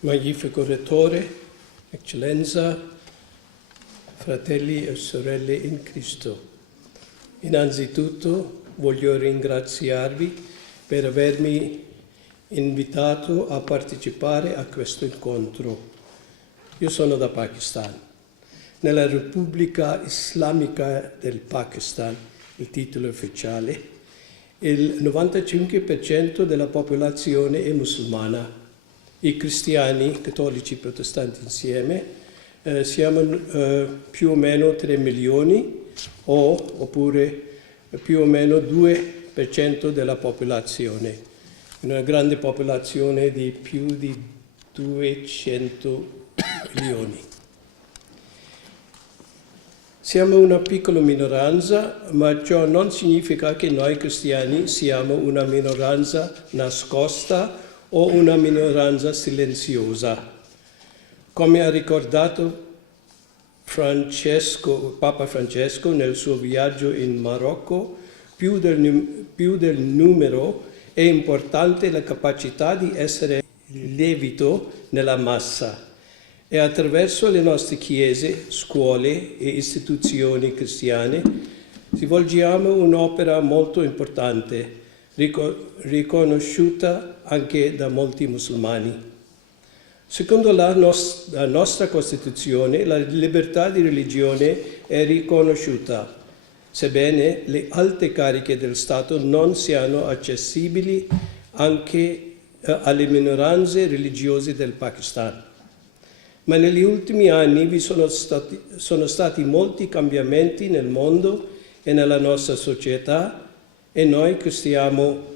Magnifico Rettore, Eccellenza, fratelli e sorelle in Cristo. Innanzitutto voglio ringraziarvi per avermi invitato a partecipare a questo incontro. Io sono da Pakistan. Nella Repubblica Islamica del Pakistan, il titolo ufficiale, il 95% della popolazione è musulmana. I cristiani, cattolici, protestanti insieme, siamo più o meno 3 milioni oppure più o meno 2% della popolazione. Una grande popolazione di più di 200 milioni. Siamo una piccola minoranza, ma ciò non significa che noi cristiani siamo una minoranza nascosta o una minoranza silenziosa. Come ha ricordato Papa Francesco nel suo viaggio in Marocco, più del numero è importante la capacità di essere lievito nella massa. E attraverso le nostre chiese, scuole e istituzioni cristiane svolgiamo un'opera molto importante, riconosciuta anche da molti musulmani. Secondo la nostra Costituzione, la libertà di religione è riconosciuta, sebbene le alte cariche del Stato non siano accessibili anche alle minoranze religiose del Pakistan. Ma negli ultimi anni vi sono stati molti cambiamenti nel mondo e nella nostra società e noi cristiani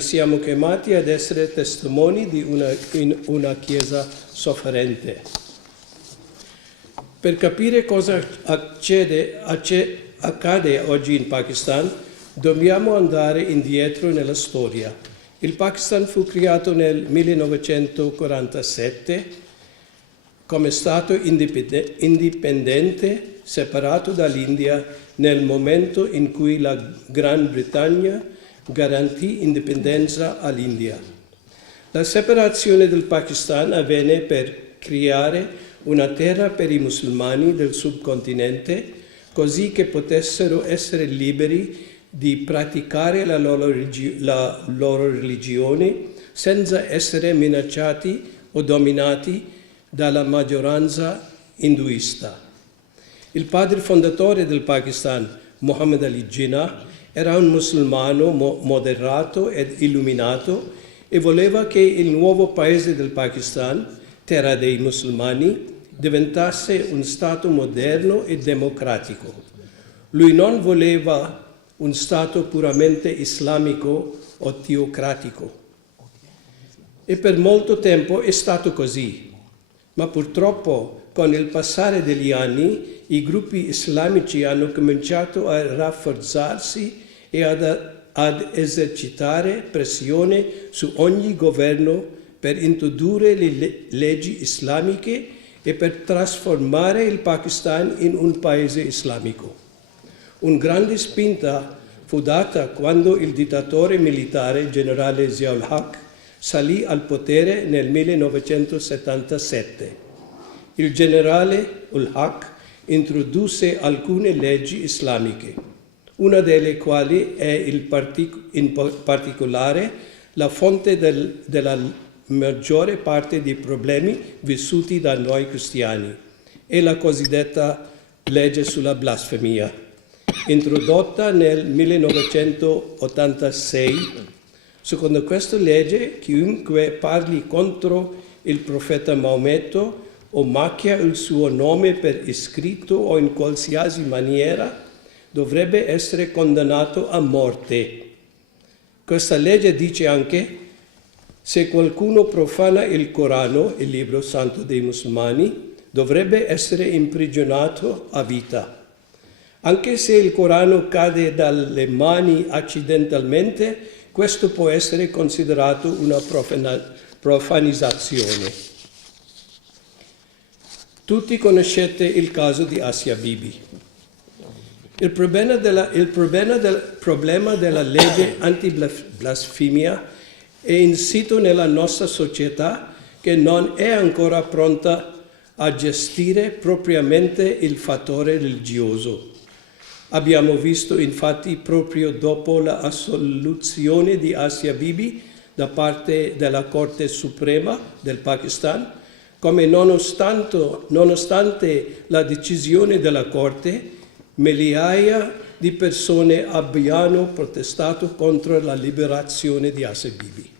siamo chiamati ad essere testimoni di una Chiesa sofferente. Per capire cosa accade oggi in Pakistan, dobbiamo andare indietro nella storia. Il Pakistan fu creato nel 1947 come Stato indipendente, separato dall'India nel momento in cui la Gran Bretagna garantì indipendenza all'India. La separazione del Pakistan avvenne per creare una terra per i musulmani del subcontinente, così che potessero essere liberi di praticare la loro religione senza essere minacciati o dominati dalla maggioranza induista. Il padre fondatore del Pakistan, Muhammad Ali Jinnah, era un musulmano moderato ed illuminato e voleva che il nuovo paese del Pakistan, terra dei musulmani, diventasse un Stato moderno e democratico. Lui non voleva un Stato puramente islamico o teocratico. E per molto tempo è stato così. Ma purtroppo, con il passare degli anni, i gruppi islamici hanno cominciato a rafforzarsi e ad esercitare pressione su ogni governo per introdurre le leggi islamiche e per trasformare il Pakistan in un paese islamico. Una grande spinta fu data quando il dittatore militare generale Zia-ul Haq salì al potere nel 1977. Il generale ul Haq introdusse alcune leggi islamiche, una delle quali è in particolare la fonte della maggiore parte dei problemi vissuti da noi cristiani, è la cosiddetta legge sulla blasfemia, introdotta nel 1986. Secondo questa legge, chiunque parli contro il profeta Maometto o macchia il suo nome per iscritto o in qualsiasi maniera, dovrebbe essere condannato a morte. Questa legge dice anche: se qualcuno profana il Corano, il libro santo dei musulmani, dovrebbe essere imprigionato a vita. Anche se il Corano cade dalle mani accidentalmente, questo può essere considerato una profanizzazione. Tutti conoscete il caso di Asia Bibi. Il problema della legge anti-blasfemia è insito nella nostra società che non è ancora pronta a gestire propriamente il fattore religioso. Abbiamo visto infatti proprio dopo l'assoluzione di Asia Bibi da parte della Corte Suprema del Pakistan, come nonostante la decisione della Corte, migliaia di persone abbiano protestato contro la liberazione di Asia Bibi.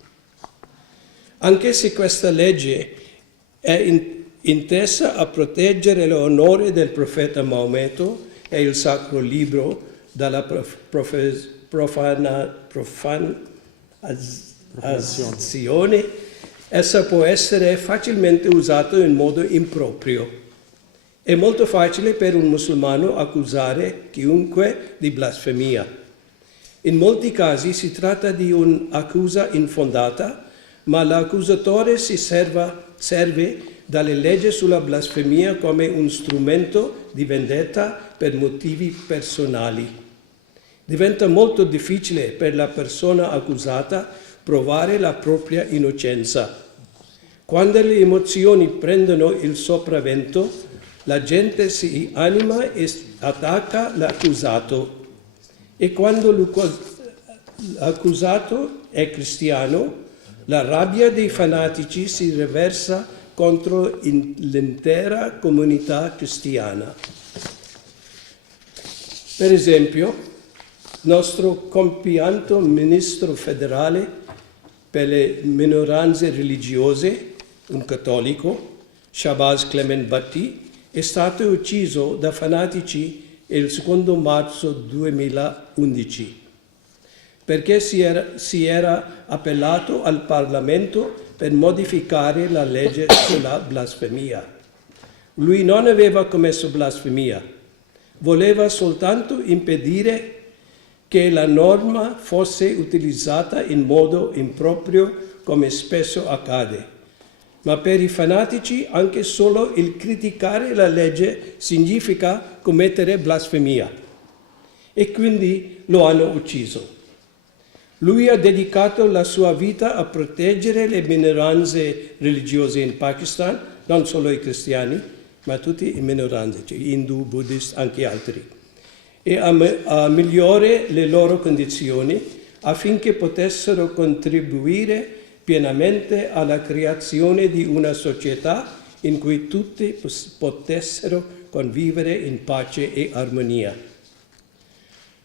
Anche se questa legge è intesa a proteggere l'onore del profeta Maometto e il sacro libro dalla profanazione, essa può essere facilmente usata in modo improprio. È molto facile per un musulmano accusare chiunque di blasfemia. In molti casi si tratta di un'accusa infondata, ma l'accusatore si serve dalle leggi sulla blasfemia come un strumento di vendetta per motivi personali. Diventa molto difficile per la persona accusata provare la propria innocenza. Quando le emozioni prendono il sopravvento, la gente si anima e attacca l'accusato. E quando l'accusato è cristiano, la rabbia dei fanatici si riversa contro l'intera comunità cristiana. Per esempio, il nostro compianto ministro federale per le minoranze religiose, un cattolico, Shahbaz Clement Bhatti, è stato ucciso da fanatici il 2 marzo 2011 perché si era appellato al Parlamento per modificare la legge sulla blasfemia. Lui non aveva commesso blasfemia, voleva soltanto impedire che la norma fosse utilizzata in modo improprio come spesso accade. Ma per i fanatici anche solo il criticare la legge significa commettere blasfemia e quindi lo hanno ucciso. Lui ha dedicato la sua vita a proteggere le minoranze religiose in Pakistan, non solo i cristiani, ma tutte le minoranze, cioè hindu, buddisti, anche altri, e a migliorare le loro condizioni affinché potessero contribuire pienamente alla creazione di una società in cui tutti potessero convivere in pace e armonia.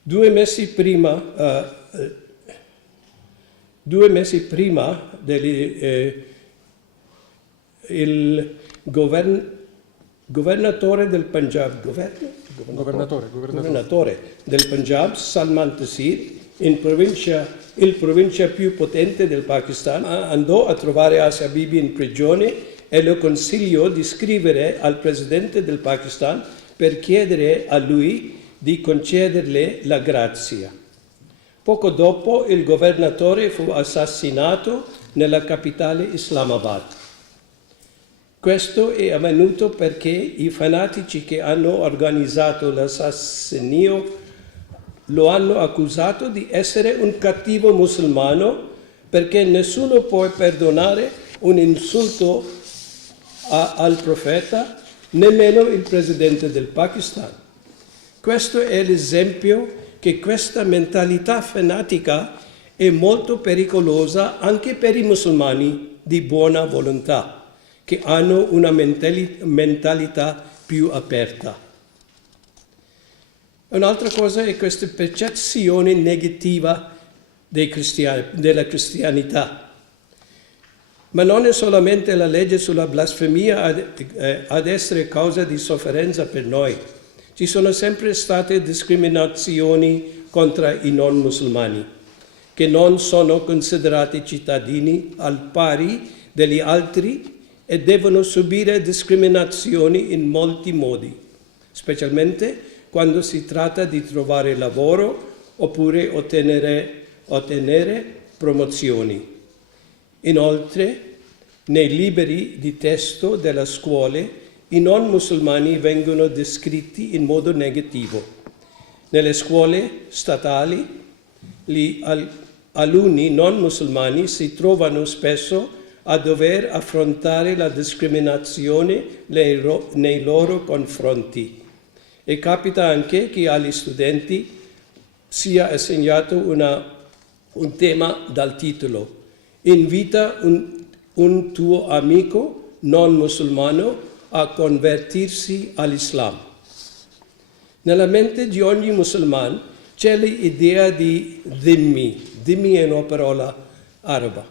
2 mesi prima il governatore del Punjab, Salman Taseer, il provincia più potente del Pakistan, andò a trovare Asia Bibi in prigione e lo consigliò di scrivere al presidente del Pakistan per chiedere a lui di concederle la grazia. Poco dopo il governatore fu assassinato nella capitale Islamabad. Questo è avvenuto perché i fanatici che hanno organizzato l'assassinio lo hanno accusato di essere un cattivo musulmano perché nessuno può perdonare un insulto al profeta, nemmeno il presidente del Pakistan. Questo è l'esempio che questa mentalità fanatica è molto pericolosa anche per i musulmani di buona volontà, che hanno una mentalità più aperta. Un'altra cosa è questa percezione negativa della cristianità. Ma non è solamente la legge sulla blasfemia ad essere causa di sofferenza per noi. Ci sono sempre state discriminazioni contro i non musulmani, che non sono considerati cittadini al pari degli altri e devono subire discriminazioni in molti modi, specialmente quando si tratta di trovare lavoro oppure ottenere promozioni. Inoltre, nei libri di testo delle scuole, i non musulmani vengono descritti in modo negativo. Nelle scuole statali, gli alunni non musulmani si trovano spesso a dover affrontare la discriminazione nei loro confronti. E capita anche che agli studenti sia assegnato un tema dal titolo: invita un tuo amico non musulmano a convertirsi all'Islam. Nella mente di ogni musulmano c'è l'idea di dhimmi. Dhimmi è una parola araba.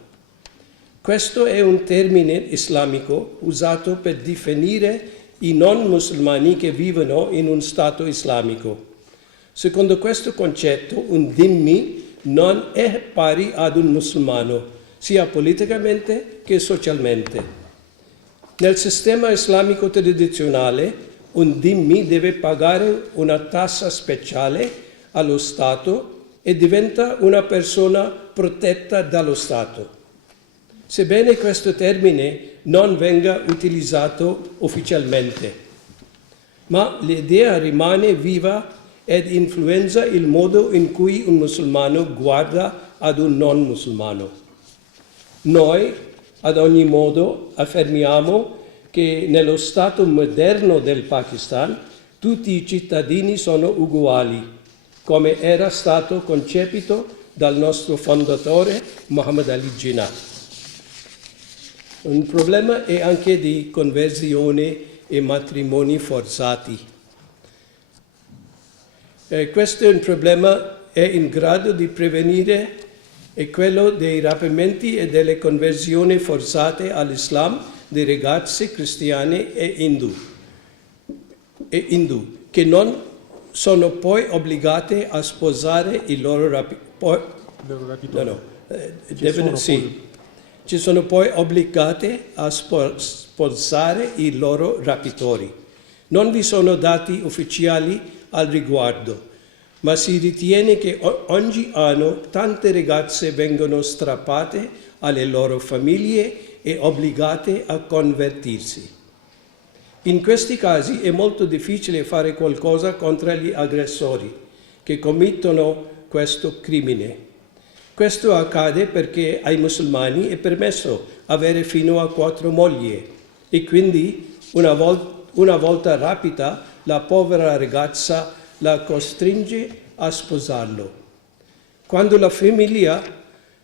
Questo è un termine islamico usato per definire i non musulmani che vivono in un Stato islamico. Secondo questo concetto, un dhimmi non è pari ad un musulmano, sia politicamente che socialmente. Nel sistema islamico tradizionale, un dhimmi deve pagare una tassa speciale allo Stato e diventa una persona protetta dallo Stato. Sebbene questo termine non venga utilizzato ufficialmente, ma l'idea rimane viva ed influenza il modo in cui un musulmano guarda ad un non musulmano. Noi, ad ogni modo, affermiamo che nello Stato moderno del Pakistan tutti i cittadini sono uguali, come era stato concepito dal nostro fondatore Muhammad Ali Jinnah. Un problema è anche di conversione e matrimoni forzati. Questo è un problema è in grado di prevenire è quello dei rapimenti e delle conversioni forzate all'Islam di ragazze cristiane e hindu, che non sono poi obbligate a sposare i loro rapitori. Ci sono poi obbligate a sposare i loro rapitori. Non vi sono dati ufficiali al riguardo, ma si ritiene che ogni anno tante ragazze vengono strappate alle loro famiglie e obbligate a convertirsi. In questi casi è molto difficile fare qualcosa contro gli aggressori che commettono questo crimine. Questo accade perché ai musulmani è permesso avere fino a 4 mogli e quindi una volta rapita la povera ragazza la costringe a sposarlo. Quando la famiglia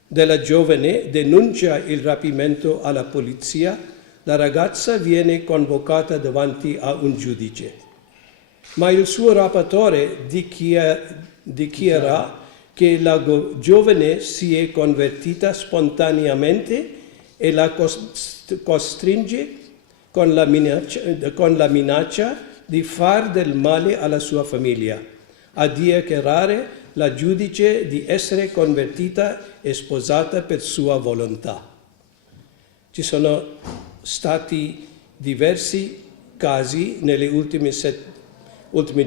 della giovane denuncia il rapimento alla polizia, la ragazza viene convocata davanti a un giudice. Ma il suo rapitore dichiara che la giovane si è convertita spontaneamente e la costringe con la minaccia di far del male alla sua famiglia, a dichiarare la giudice di essere convertita e sposata per sua volontà. Ci sono stati diversi casi negli ultimi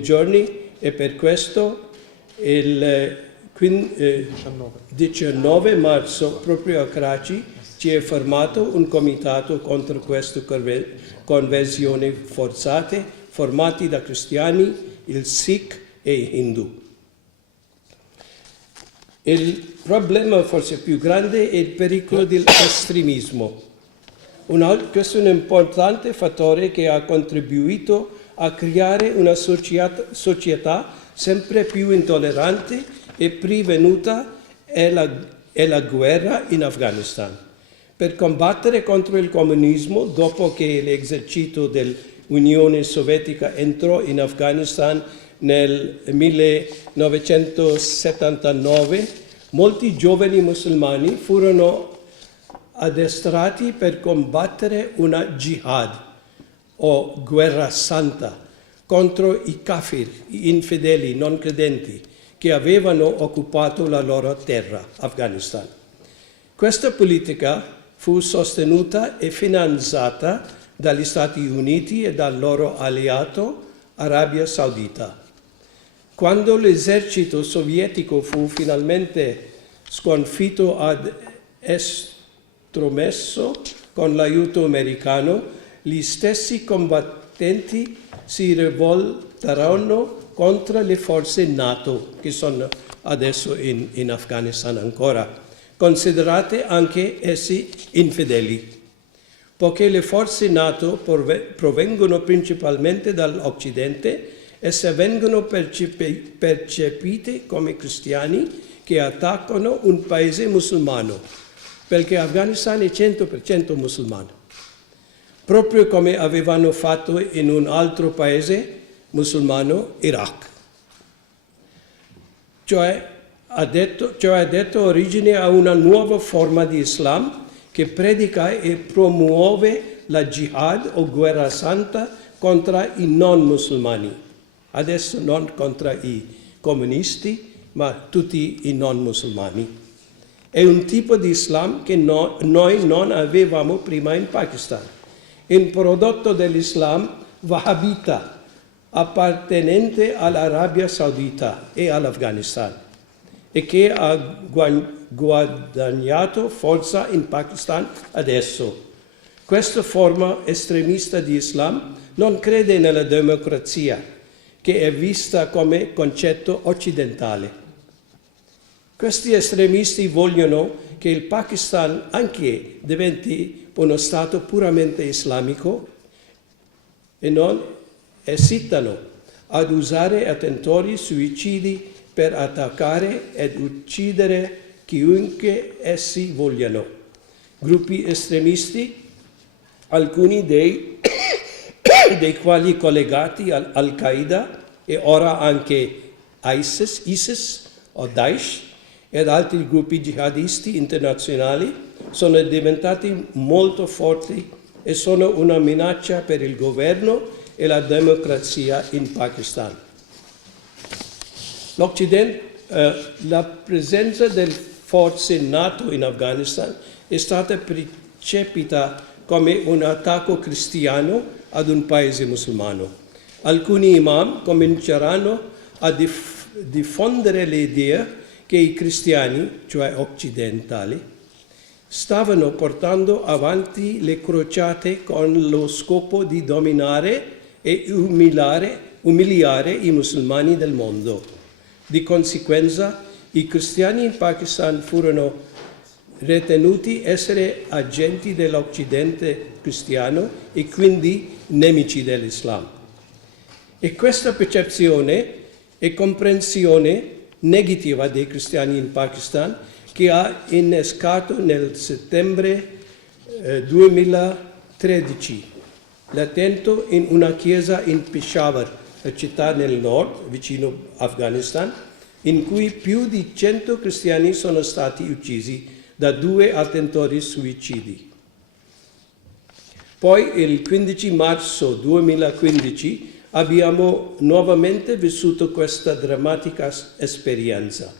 giorni e per questo il 19 marzo proprio a Karachi ci è formato un comitato contro queste conversioni forzate formati da cristiani, il Sikh e Hindu. Il problema forse più grande è il pericolo dell'estremismo. Questo è un importante fattore che ha contribuito a creare una società sempre più intollerante e prevenuta è la guerra in Afghanistan. Per combattere contro il comunismo, dopo che l'esercito dell'Unione Sovietica entrò in Afghanistan nel 1979, molti giovani musulmani furono addestrati per combattere una jihad o guerra santa contro i kafir, gli infedeli non credenti, che avevano occupato la loro terra, Afghanistan. Questa politica fu sostenuta e finanziata dagli Stati Uniti e dal loro alleato Arabia Saudita. Quando l'esercito sovietico fu finalmente sconfitto ad estromesso con l'aiuto americano, gli stessi combattenti si rivoltarono contro le forze NATO che sono adesso in Afghanistan ancora. considerate anche essi infedeli. Poiché le forze NATO provengono principalmente dall'Occidente, esse vengono percepite come cristiani che attaccano un paese musulmano, perché Afghanistan è 100% musulmano, proprio come avevano fatto in un altro paese musulmano, Iraq. Cioè ha dato origine a una nuova forma di Islam che predica e promuove la jihad o guerra santa contro i non musulmani. Adesso non contro i comunisti, ma tutti i non musulmani. È un tipo di Islam che noi non avevamo prima in Pakistan. Un prodotto dell'Islam wahhabita, appartenente all'Arabia Saudita e all'Afghanistan, e che ha guadagnato forza in Pakistan adesso. Questa forma estremista di Islam non crede nella democrazia, che è vista come concetto occidentale. Questi estremisti vogliono che il Pakistan anche diventi uno Stato puramente islamico e non esitano ad usare attentatori suicidi per attaccare ed uccidere chiunque essi vogliano. Gruppi estremisti, alcuni dei quali collegati all'Al-Qaeda e ora anche ISIS o Daesh ed altri gruppi jihadisti internazionali, sono diventati molto forti e sono una minaccia per il governo e la democrazia in Pakistan. La presenza delle forze NATO in Afghanistan è stata percepita come un attacco cristiano ad un paese musulmano. Alcuni imam cominceranno a diffondere l'idea che i cristiani, cioè occidentali, stavano portando avanti le crociate con lo scopo di dominare e umiliare i musulmani del mondo. Di conseguenza, i cristiani in Pakistan furono ritenuti essere agenti dell'Occidente cristiano e quindi nemici dell'Islam. E questa percezione e comprensione negativa dei cristiani in Pakistan che ha innescato nel settembre 2013 l'attentato in una chiesa in Peshawar, la città nel nord, vicino Afghanistan, in cui più di 100 cristiani sono stati uccisi da 2 attentatori suicidi. Poi il 15 marzo 2015 abbiamo nuovamente vissuto questa drammatica esperienza.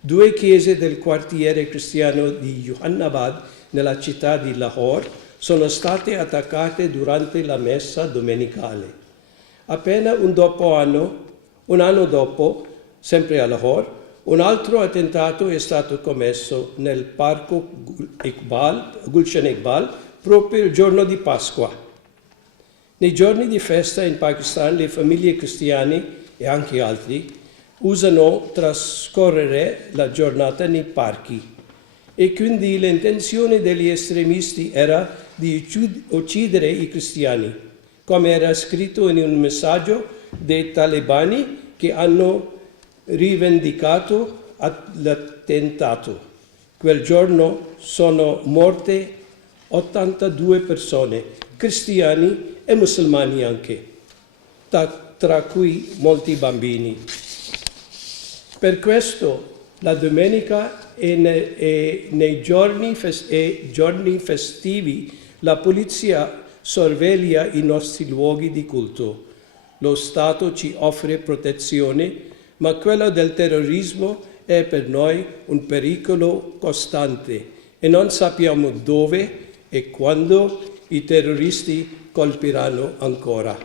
2 chiese del quartiere cristiano di Johannabad, nella città di Lahore, sono state attaccate durante la messa domenicale. Appena un anno dopo, sempre a Lahore, un altro attentato è stato commesso nel parco Gulshan Iqbal proprio il giorno di Pasqua. Nei giorni di festa in Pakistan le famiglie cristiane e anche altri usano trascorrere la giornata nei parchi e quindi l'intenzione degli estremisti era di uccidere i cristiani, come era scritto in un messaggio dei talebani che hanno rivendicato l'attentato. Quel giorno sono morte 82 persone, cristiani e musulmani anche, tra cui molti bambini. Per questo la domenica e nei giorni festivi la polizia sorveglia i nostri luoghi di culto. Lo Stato ci offre protezione, ma quello del terrorismo è per noi un pericolo costante e non sappiamo dove e quando i terroristi colpiranno ancora.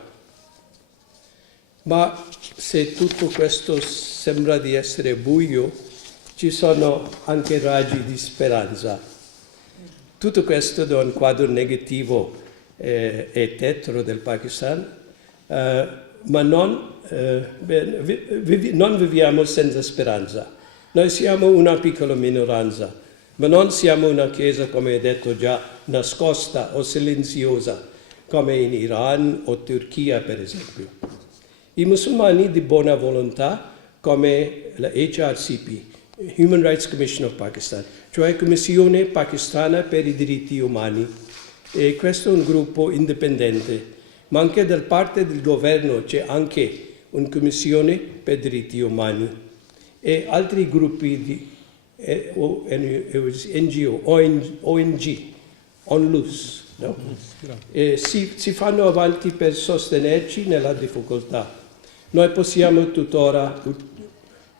Ma se tutto questo sembra di essere buio, ci sono anche raggi di speranza. Tutto questo da un quadro negativo e tetro del Pakistan, ma non viviamo senza speranza. Noi siamo una piccola minoranza, Ma non siamo una Chiesa, come detto già, nascosta o silenziosa, come in Iran o Turchia, per esempio. I musulmani di buona volontà, come la HRCP, Human Rights Commission of Pakistan, cioè Commissione Pakistana per i diritti umani, e questo è un gruppo indipendente, ma anche da parte del governo c'è anche una Commissione per i diritti umani e altri gruppi di NGO, ONG, ONLUS, no? Si fanno avanti per sostenerci nella difficoltà. Noi possiamo tuttora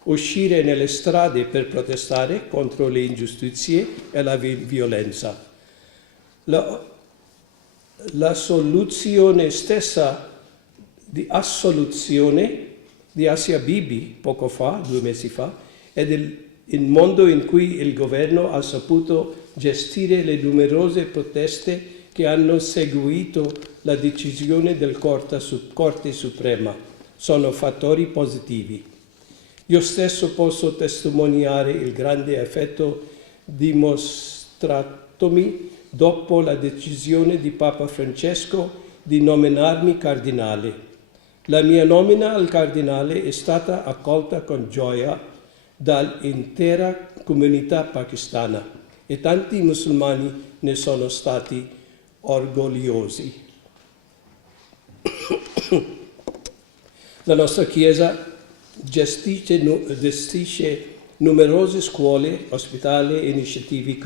uscire nelle strade per protestare contro le ingiustizie e la violenza. La soluzione stessa di assoluzione di Asia Bibi poco fa, 2 mesi fa, è il mondo in cui il governo ha saputo gestire le numerose proteste che hanno seguito la decisione del Corte Suprema. Sono fattori positivi. Io stesso posso testimoniare il grande effetto dimostratomi dopo la decisione di Papa Francesco di nominarmi cardinale. La mia nomina al cardinale è stata accolta con gioia dall'intera comunità pakistana e tanti musulmani ne sono stati orgogliosi. La nostra Chiesa gestisce numerose scuole, ospedali e iniziative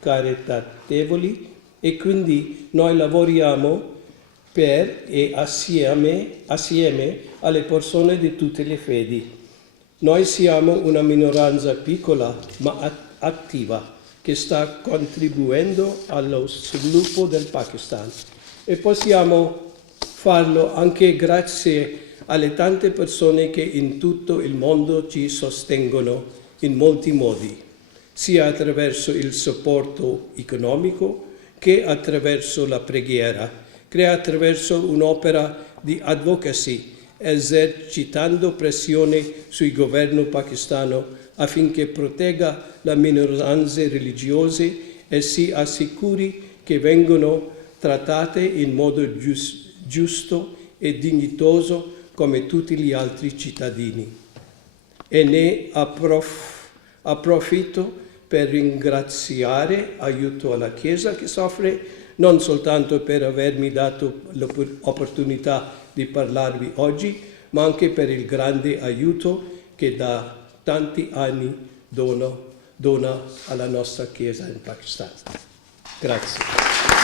caritatevoli e quindi noi lavoriamo per e assieme alle persone di tutte le fedi. Noi siamo una minoranza piccola ma attiva che sta contribuendo allo sviluppo del Pakistan e possiamo farlo anche grazie alle tante persone che in tutto il mondo ci sostengono in molti modi, sia attraverso il supporto economico che attraverso la preghiera, che attraverso un'opera di advocacy, esercitando pressione sul governo pakistano affinché protegga le minoranze religiose e si assicuri che vengano trattate in modo giusto e dignitoso come tutti gli altri cittadini. E ne approfitto per ringraziare aiuto alla Chiesa che soffre, non soltanto per avermi dato l'opportunità di parlarvi oggi, ma anche per il grande aiuto che da tanti anni dona alla nostra Chiesa in Pakistan. Grazie.